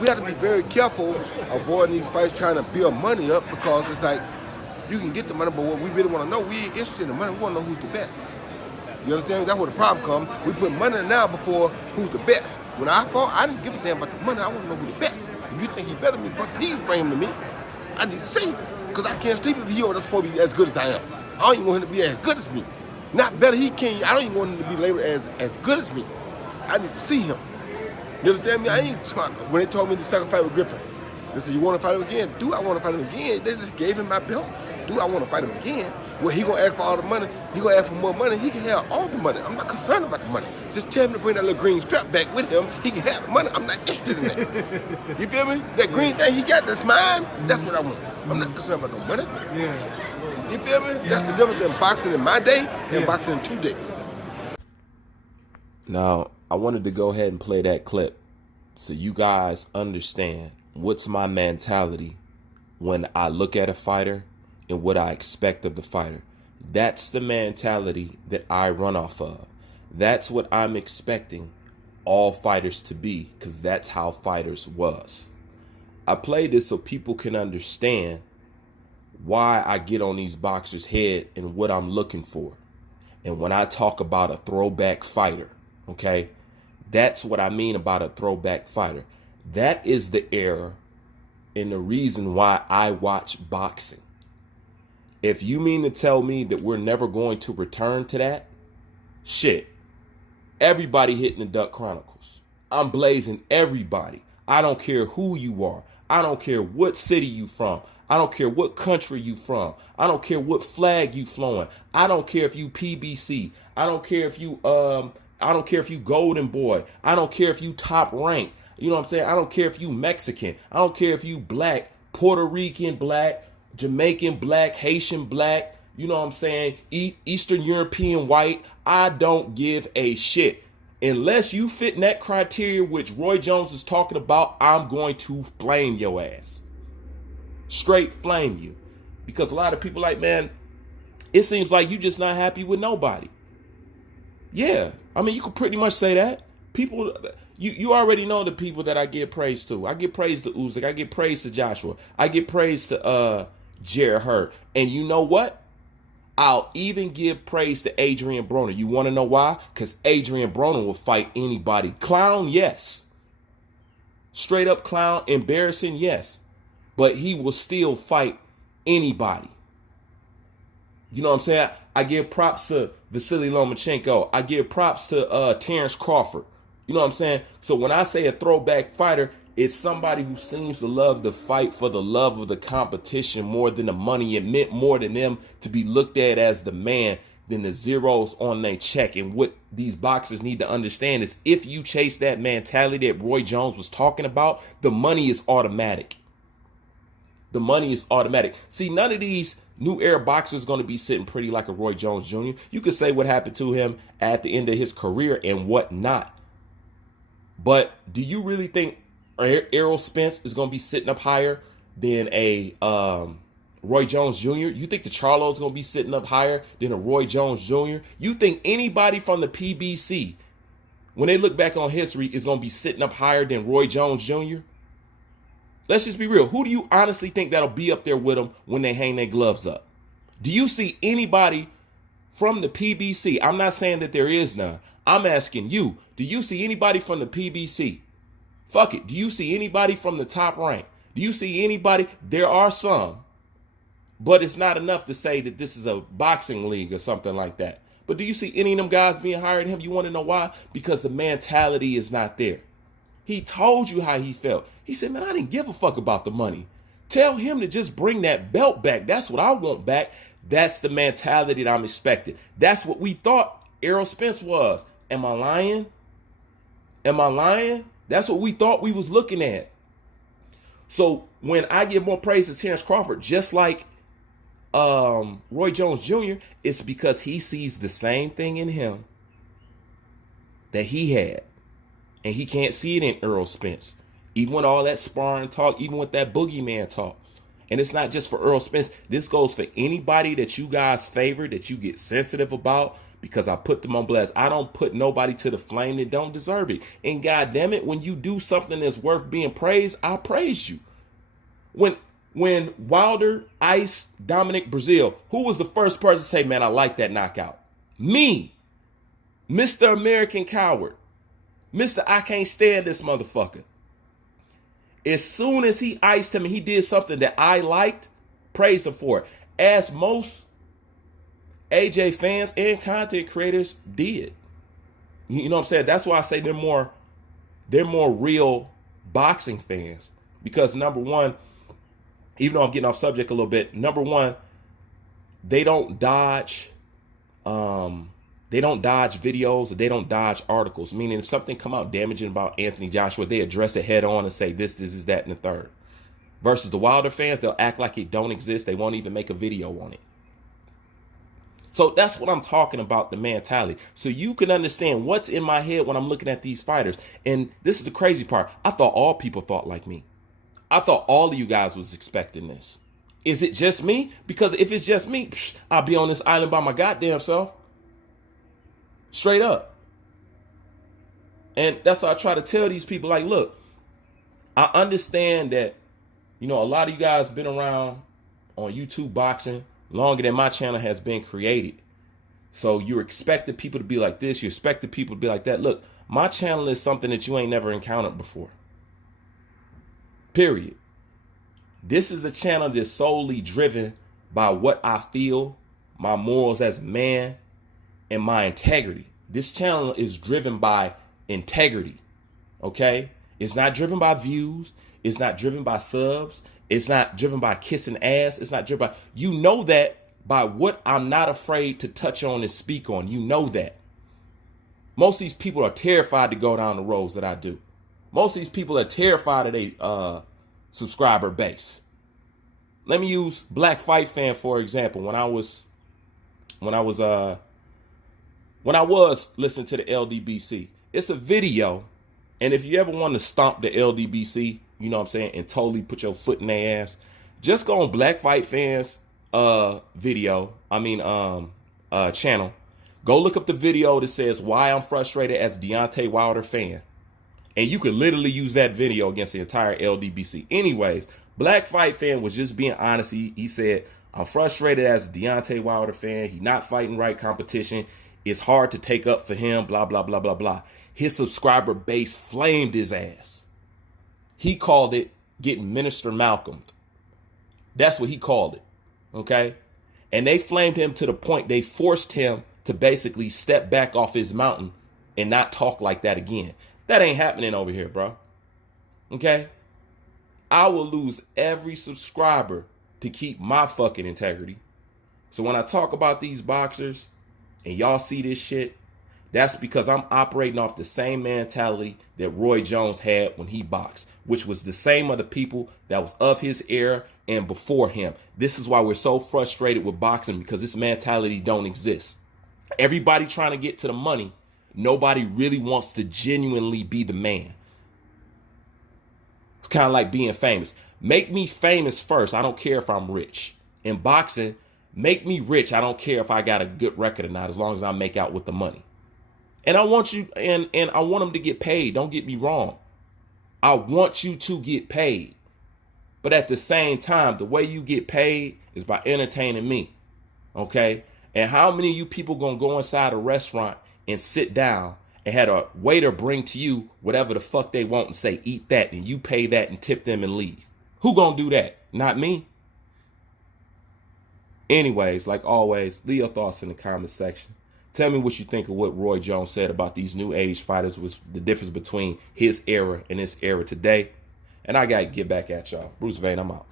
we have to be very careful avoiding these fights trying to build money up because it's like you can get the money, but what we really want to know, we ain't interested in the money. We want to know who's the best. You understand? That's where the problem comes. We put money in now before who's the best. When I fought, I didn't give a damn about the money. I want to know who the best. If you think he better than me, but please bring him to me. I need to see. Because I can't sleep if he that's supposed to be as good as I am. I don't even want him to be as good as me. Not better, he can't. I don't even want him to be labeled as good as me. I need to see him. You understand me? I ain't trying. When they told me to second fight with Griffin, they said, you want to fight him again? Do I want to fight him again? They just gave him my belt. Do I want to fight him again? Well, he gonna ask for all the money. He gonna ask for more money. He can have all the money. I'm not concerned about the money. Just tell him to bring that little green strap back with him. He can have the money. I'm not interested in that. You feel me? That green thing he got, that's mine. That's what I want. I'm not concerned about no money. Yeah. You feel me? Yeah. That's the difference in boxing in my day and boxing in today. Now, I wanted to go ahead and play that clip so you guys understand what's my mentality when I look at a fighter and what I expect of the fighter. That's the mentality that I run off of. That's what I'm expecting all fighters to be, because that's how fighters was. I play this so people can understand why I get on these boxers' head and what I'm looking for. And when I talk about a throwback fighter, okay, that's what I mean about a throwback fighter. That is the era and the reason why I watch boxing. If you mean to tell me that we're never going to return to that, shit. Everybody hitting the Duck Chronicles. I'm blazing everybody. I don't care who you are. I don't care what city you from. I don't care what country you from. I don't care what flag you flowing. I don't care if you PBC. I don't care if you Golden Boy. I don't care if you top rank. You know what I'm saying? I don't care if you Mexican. I don't care if you black, Puerto Rican black, Jamaican black, Haitian black, you know what I'm saying? Eastern European white. I don't give a shit. Unless you fit in that criteria which Roy Jones is talking about, I'm going to flame your ass. Straight flame you. Because a lot of people like, man, it seems like you just not happy with nobody. Yeah, I mean, you could pretty much say that. People, you already know the people that I give praise to. I give praise to Usyk. I give praise to Joshua. I give praise to Jarrett Hurd. And you know what? I'll even give praise to Adrian Broner. You want to know why? Because Adrian Broner will fight anybody. Clown, yes. Straight up clown, embarrassing, yes. But he will still fight anybody. You know what I'm saying? I give props to Vasily Lomachenko. I give props to Terrence Crawford. You know what I'm saying? So when I say a throwback fighter, it's somebody who seems to love the fight for the love of the competition more than the money. It meant more to them to be looked at as the man than the zeros on their check. And what these boxers need to understand is if you chase that mentality that Roy Jones was talking about, the money is automatic. The money is automatic. See, none of these new era boxers going to be sitting pretty like a Roy Jones Jr. You could say what happened to him at the end of his career and whatnot. But do you really think Errol Spence is going to be sitting up higher than a Roy Jones Jr.? You think the Charlo's going to be sitting up higher than a Roy Jones Jr.? You think anybody from the PBC, when they look back on history, is going to be sitting up higher than Roy Jones Jr.? Let's just be real. Who do you honestly think that'll be up there with them when they hang their gloves up? Do you see anybody from the PBC? I'm not saying that there is none. I'm asking you, do you see anybody from the PBC? Fuck it. Do you see anybody from the top rank? Do you see anybody? There are some, but it's not enough to say that this is a boxing league or something like that. But do you see any of them guys being higher than him? You want to know why? Because the mentality is not there. He told you how he felt. He said, man, I didn't give a fuck about the money. Tell him to just bring that belt back. That's what I want back. That's the mentality that I'm expecting. That's what we thought Errol Spence was. Am I lying? Am I lying? That's what we thought we was looking at. So when I give more praise to Terrence Crawford, just like Roy Jones Jr., it's because he sees the same thing in him that he had. And he can't see it in Errol Spence. Even with all that sparring talk, even with that boogeyman talk. And it's not just for Errol Spence. This goes for anybody that you guys favor, that you get sensitive about, because I put them on blast. I don't put nobody to the flame that don't deserve it. And God damn it, when you do something that's worth being praised, I praise you. When Wilder iced Dominic Breazeale, who was the first person to say, man, I like that knockout? Me, Mr. American Coward, Mr. I can't stand this motherfucker. As soon as he iced him and he did something that I liked, praised him for it. As most AJ fans and content creators did. You know what I'm saying? That's why I say they're more real boxing fans. Because number one, even though I'm getting off subject a little bit, number one, they don't dodge videos, or they don't dodge articles. Meaning if something come out damaging about Anthony Joshua, they address it head on and say this is that, and the third. Versus the Wilder fans, they'll act like it don't exist. They won't even make a video on it. So that's what I'm talking about, the mentality. So you can understand what's in my head when I'm looking at these fighters. And this is the crazy part. I thought all people thought like me. I thought all of you guys was expecting this. Is it just me? Because if it's just me, I'll be on this island by my goddamn self. Straight up. And that's why I try to tell these people, like, look, I understand that, a lot of you guys been around on YouTube boxing longer than my channel has been created. So you're expecting people to be like this. You expected people to be like that. Look, my channel is something that you ain't never encountered before. Period. This is a channel that's solely driven by what I feel, my morals as a man, and my integrity. This channel is driven by integrity. Okay? It's not driven by views. It's not driven by subs. It's not driven by kissing ass. It's not driven by, that by what I'm not afraid to touch on and speak on. You know that. Most of these people are terrified to go down the roads that I do. Most of these people are terrified of their subscriber base. Let me use Black Fight Fan for example. When I was listening to the LDBC, it's a video, and if you ever want to stomp the LDBC, you know what I'm saying, and totally put your foot in their ass, just go on Black Fight Fan's channel. Go look up the video that says why I'm frustrated as Deontay Wilder fan. And you could literally use that video against the entire LDBC. Anyways, Black Fight Fan was just being honest. He said, I'm frustrated as a Deontay Wilder fan. He not fighting right competition. It's hard to take up for him, blah, blah, blah, blah, blah. His subscriber base flamed his ass. He called it getting Minister Malcolmed. That's what he called it. Okay? And they flamed him to the point they forced him to basically step back off his mountain and not talk like that again. That ain't happening over here, bro. Okay? I will lose every subscriber to keep my fucking integrity. So when I talk about these boxers and y'all see this shit, that's because I'm operating off the same mentality that Roy Jones had when he boxed, which was the same of the people that was of his era and before him. This is why we're so frustrated with boxing, because this mentality don't exist. Everybody trying to get to the money. Nobody really wants to genuinely be the man. It's kind of like being famous. Make me famous first. I don't care if I'm rich. In boxing, make me rich. I don't care if I got a good record or not, as long as I make out with the money. And I want you, and I want them to get paid. Don't get me wrong. I want you to get paid. But at the same time, the way you get paid is by entertaining me. Okay? And how many of you people gonna go inside a restaurant and sit down and had a waiter bring to you whatever the fuck they want and say, eat that, and you pay that and tip them and leave? Who gonna do that? Not me. Anyways, like always, leave your thoughts in the comment section. Tell me what you think of what Roy Jones said about these new age fighters, was the difference between his era and this era today. And I got to get back at y'all. Bruce Vane, I'm out.